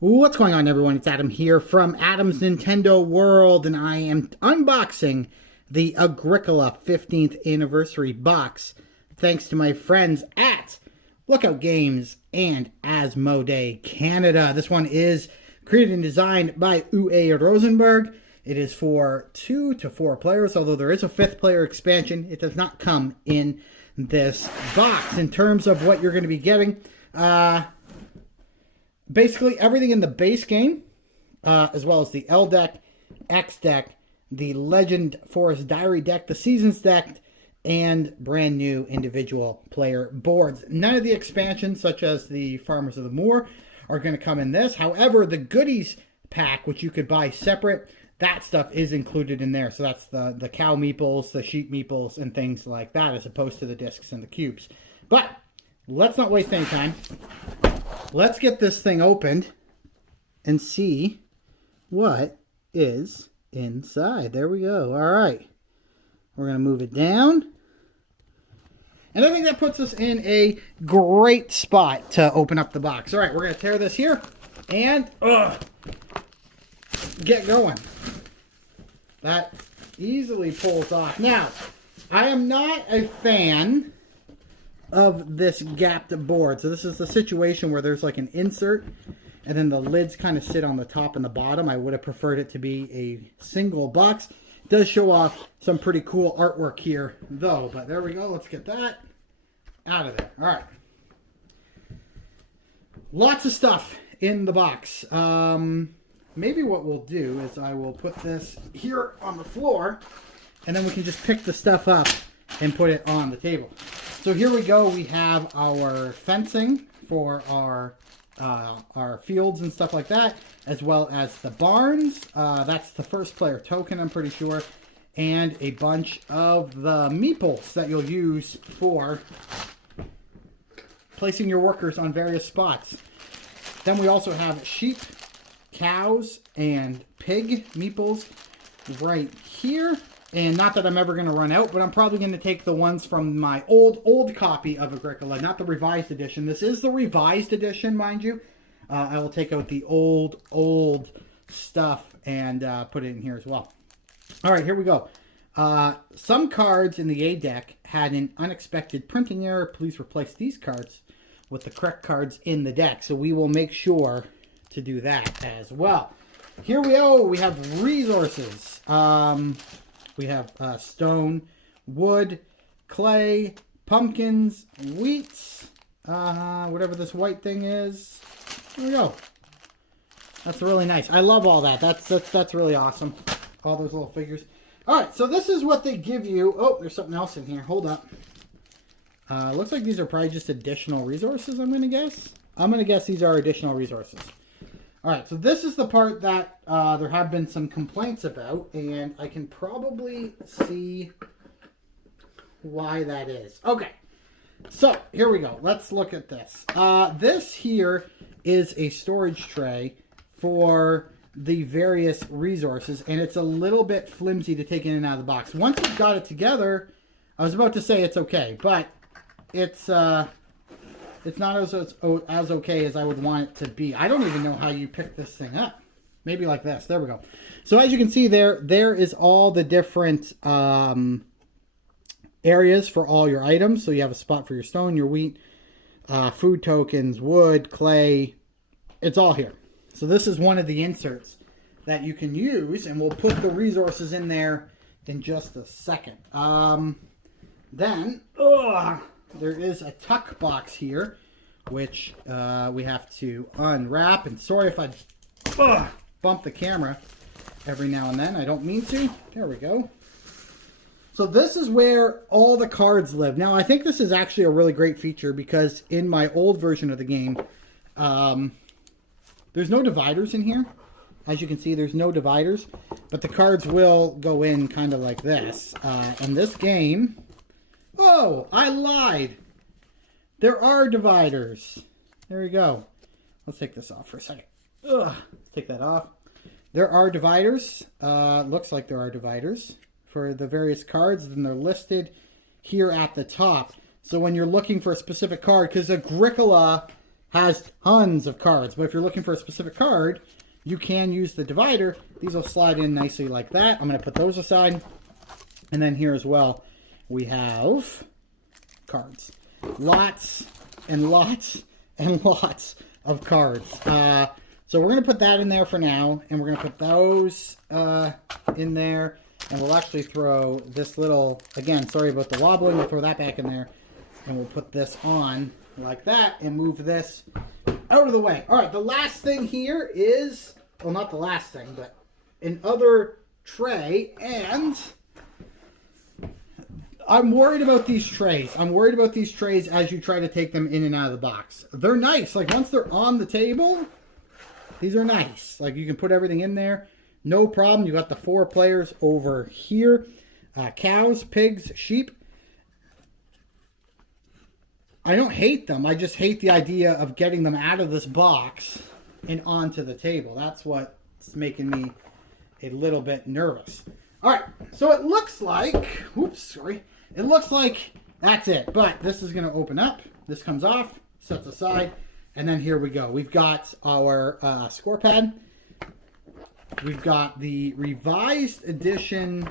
What's going on, everyone? It's Adam here from Adam's Nintendo World, and I am unboxing the Agricola 15th Anniversary box, thanks to my friends at Lookout Games and Asmodee Canada. This one is created and designed by Uwe Rosenberg. It is for 2 to 4 players, although there is a 5th player expansion. It does not come in this box. In terms of what you're going to be getting, basically everything in the base game, as well as the L deck, X deck, the Legend Forest Diary deck, the Seasons deck, and brand new individual player boards. None of the expansions, such as the Farmers of the Moor, are going to come in this. However, the goodies pack, which you could buy separate, that stuff is included in there. So that's the cow meeples, the sheep meeples, and things like that, as opposed to the discs and the cubes. But let's not waste any time. Let's get this thing opened and see what is inside. There we go. All right. We're going to move it down. And I think that puts us in a great spot to open up the box. All right, we're going to tear this here and get going. That easily pulls off. Now, I am not a fan of this gapped board. So this is the situation where there's like an insert and then the lids kind of sit on the top and the bottom. I would have preferred it to be a single box. It does show off some pretty cool artwork here though, but there we go. Let's get that out of there. All right. Lots of stuff in the box. Maybe what we'll do is I will put this here on the floor and then we can just pick the stuff up and put it on the table. So here we go. We have our fencing for our fields and stuff like that, as well as the barns. That's the first player token, I'm pretty sure, and a bunch of the meeples that you'll use for placing your workers on various spots. Then we also have sheep, cows, and pig meeples right here. And not that I'm ever going to run out, but I'm probably going to take the ones from my old copy of Agricola, not the revised edition. This is the revised edition, mind you. I will take out the old stuff and put it in here as well. All right, here we go. Some cards in the A deck had an unexpected printing error. Please replace these cards with the correct cards in the deck. So we will make sure to do that as well. Here we go. We have resources. We have stone, wood, clay, pumpkins, wheats, whatever this white thing is. There we go. That's really nice. I love all that. That's really awesome. All those little figures. All right, so this is what they give you. Oh, there's something else in here. Hold up. Looks like these are probably just additional resources, I'm going to guess. I'm going to guess these are additional resources. All right, so this is the part that there have been some complaints about, and I can probably see why that is. Okay, so here we go. Let's look at this. This here is a storage tray for the various resources, and it's a little bit flimsy to take in and out of the box. Once you've got it together, I was about to say it's okay, but it's not as okay as I would want it to be. I don't even know how you pick this thing up. Maybe like this. There we go. So as you can see there is all the different areas for all your items. So you have a spot for your stone, your wheat, food tokens, wood, clay. It's all here. So this is one of the inserts that you can use, and we'll put the resources in there in just a second. Then, there is a tuck box here, which we have to unwrap. And sorry if I bump the camera every now and then. I don't mean to. There we go. So this is where all the cards live. Now, I think this is actually a really great feature because in my old version of the game, there's no dividers in here. As you can see, there's no dividers, but the cards will go in kind of like this. And this game... Oh, I lied. There are dividers. There we go. Let's take this off for a second. Let's take that off. There are dividers. Looks like there are dividers for the various cards, and they're listed here at the top. So when you're looking for a specific card, because Agricola has tons of cards. But if you're looking for a specific card, you can use the divider. These will slide in nicely like that. I'm going to put those aside. And then here as well, we have cards. Lots and lots and lots of cards. So we're going to put that in there for now. And we're going to put those in there. And we'll actually throw this little, again, sorry about the wobbling, we'll throw that back in there. And we'll put this on like that and move this out of the way. All right, the last thing here is, well, not the last thing, but another tray. And I'm worried about these trays. I'm worried about these trays as you try to take them in and out of the box. They're nice. Like, once they're on the table, these are nice. Like, you can put everything in there. No problem. You got the 4 players over here. Cows, pigs, sheep. I don't hate them. I just hate the idea of getting them out of this box and onto the table. That's what's making me a little bit nervous. All right. So it looks like, oops, sorry. It looks like that's it. But this is going to open up. This comes off, sets aside. And then here we go. We've got our score pad. We've got the revised edition.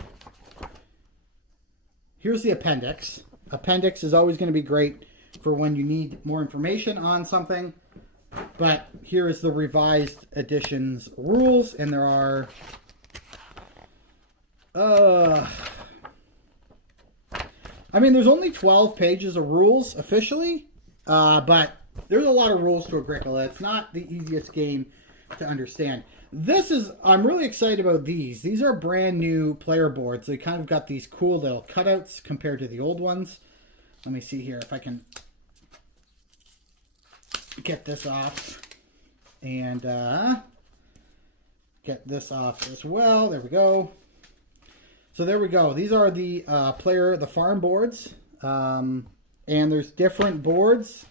Here's the appendix. Appendix is always going to be great for when you need more information on something. But here is the revised edition's rules. And there are... I mean, there's only 12 pages of rules officially. But there's a lot of rules to Agricola. It's not the easiest game to understand. I'm really excited about these. These are brand new player boards. They kind of got these cool little cutouts compared to the old ones. Let me see here if I can get this off. And get this off as well. There we go. So there we go. These are the farm boards. And there's different boards.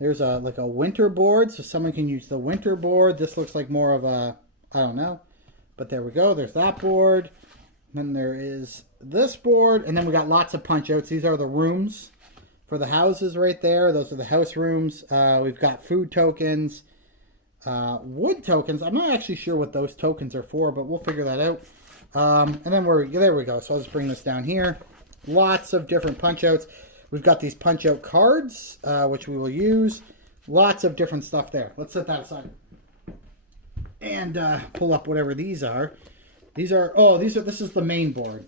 There's like a winter board, so someone can use the winter board. This looks like more of a, I don't know. But there we go. There's that board. Then there is this board. And then we got lots of punch outs. These are the rooms for the houses right there. Those are the house rooms. We've got food tokens, wood tokens. I'm not actually sure what those tokens are for, but we'll figure that out. And then there we go. So I'll just bring this down here. Lots of different punch outs. We've got these punch-out cards, which we will use. Lots of different stuff there. Let's set that aside. And pull up whatever these are. This is the main board.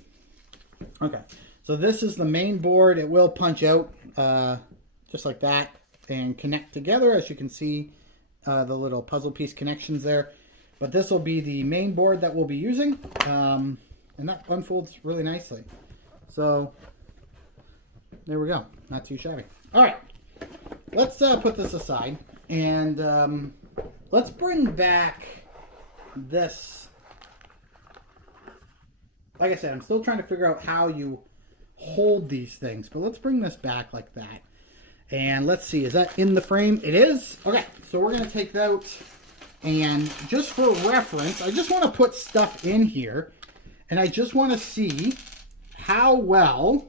Okay. So this is the main board. It will punch out just like that and connect together. As you can see, the little puzzle piece connections there. But this will be the main board that we'll be using. And that unfolds really nicely. So... there we go. Not too shabby. All right. Let's put this aside. And let's bring back this. Like I said, I'm still trying to figure out how you hold these things. But let's bring this back like that. And let's see. Is that in the frame? It is. Okay. So we're going to take that out. And just for reference, I just want to put stuff in here. And I just want to see how well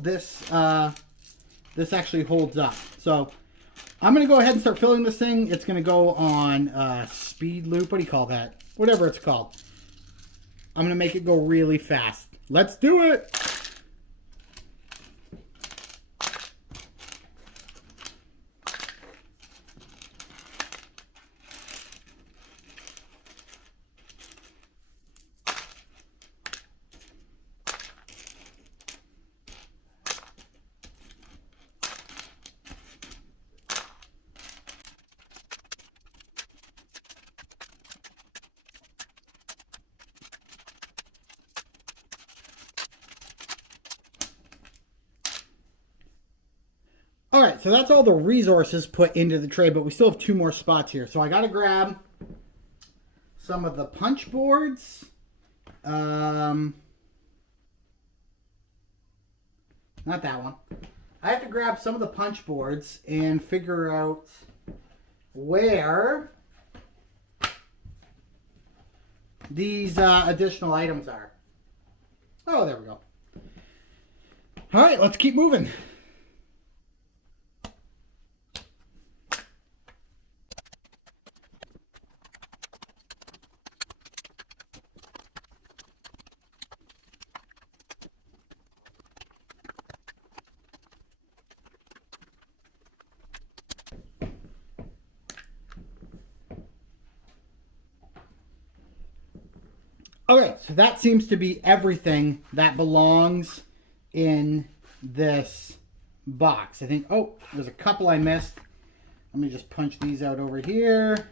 this this actually holds up. So I'm going to go ahead and start filling this thing. It's going to go on speed loop. What do you call that? Whatever it's called. I'm going to make it go really fast. Let's do it. All right, so that's all the resources put into the tray, but we still have 2 more spots here. So I got to grab some of the punch boards. Not that one. I have to grab some of the punch boards and figure out where these additional items are. Oh, there we go. All right, let's keep moving. Okay, so that seems to be everything that belongs in this box. I think, oh, there's a couple I missed. Let me just punch these out over here.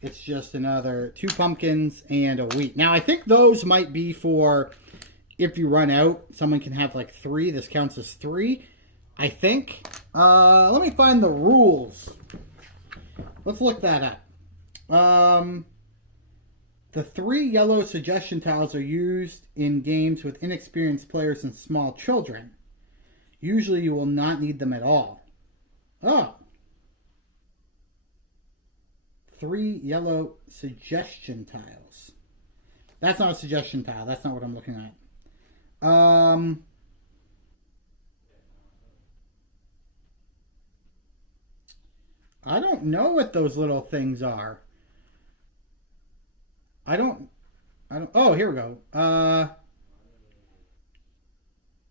It's just another 2 pumpkins and a wheat. Now, I think those might be for if you run out, someone can have like 3. This counts as 3, I think. Let me find the rules. Let's look that up. The 3 yellow suggestion tiles are used in games with inexperienced players and small children. Usually you will not need them at all. Oh. 3 yellow suggestion tiles. That's not a suggestion tile. That's not what I'm looking at. I don't know what those little things are. I don't, oh, here we go.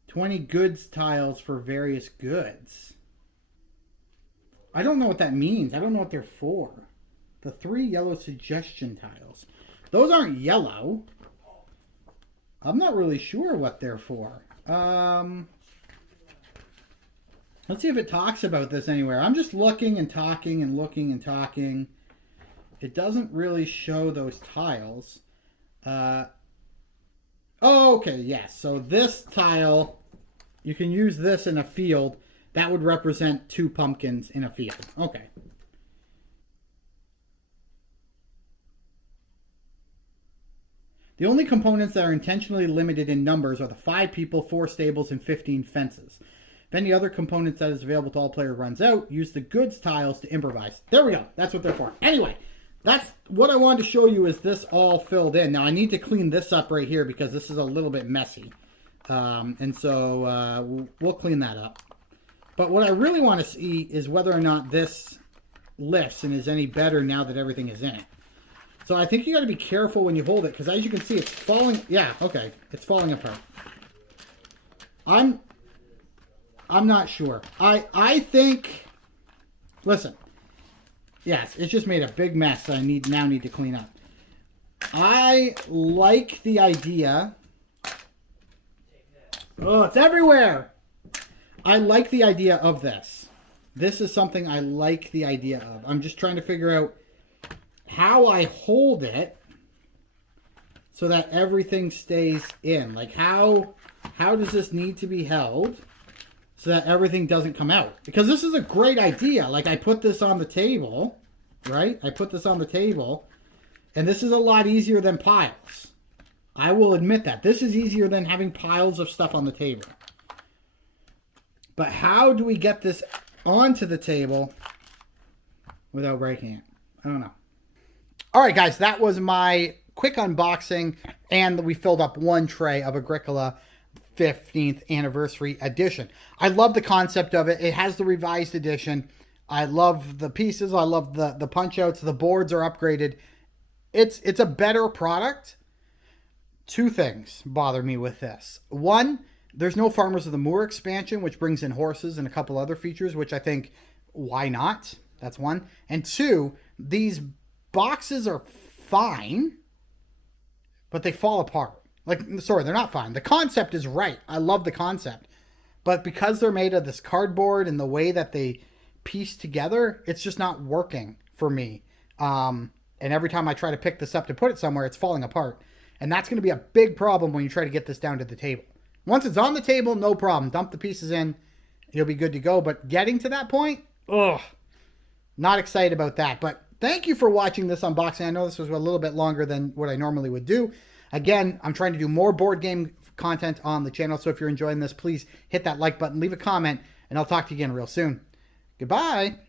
20 goods tiles for various goods. I don't know what that means. I don't know what they're for. The 3 yellow suggestion tiles. Those aren't yellow. I'm not really sure what they're for. Let's see if it talks about this anywhere. I'm just looking and talking and looking and talking. It doesn't really show those tiles. Oh, okay, yes. So this tile, you can use this in a field. That would represent 2 pumpkins in a field. Okay. The only components that are intentionally limited in numbers are the 5 people, 4 stables, and 15 fences. If any other components that is available to all players runs out, use the goods tiles to improvise. There we go. That's what they're for. Anyway, that's what I wanted to show you, is this all filled in. Now, I need to clean this up right here because this is a little bit messy. And so we'll clean that up. But what I really want to see is whether or not this lifts and is any better now that everything is in it. So I think you got to be careful when you hold it, because as you can see, it's falling. Yeah, okay. It's falling apart. I'm not sure. I think, listen. Yes, it's just made a big mess that I now need to clean up. I like the idea. Oh, it's everywhere. I like the idea of this. This is something I like the idea of. I'm just trying to figure out how I hold it so that everything stays in. Like how does this need to be held so that everything doesn't come out? Because this is a great idea. Like, I put this on the table, right? I put this on the table, and this is a lot easier than piles. I will admit that. This is easier than having piles of stuff on the table. But how do we get this onto the table without breaking it? I don't know. All right, guys, that was my quick unboxing, and we filled up 1 tray of Agricola 15th Anniversary Edition. I love the concept of it. It has the revised edition. I love the pieces. I love the punch-outs. The boards are upgraded. It's a better product. 2 things bother me with this. 1, there's no Farmers of the Moor expansion, which brings in horses and a couple other features, which I think, why not? That's 1. And 2, these boxes are fine, but they fall apart. Like, sorry, they're not fine. The concept is right. I love the concept. But because they're made of this cardboard and the way that they piece together, it's just not working for me. And every time I try to pick this up to put it somewhere, it's falling apart. And that's going to be a big problem when you try to get this down to the table. Once it's on the table, no problem. Dump the pieces in. You'll be good to go. But getting to that point, ugh, not excited about that. But thank you for watching this unboxing. I know this was a little bit longer than what I normally would do. Again, I'm trying to do more board game content on the channel. So if you're enjoying this, please hit that like button, leave a comment, and I'll talk to you again real soon. Goodbye.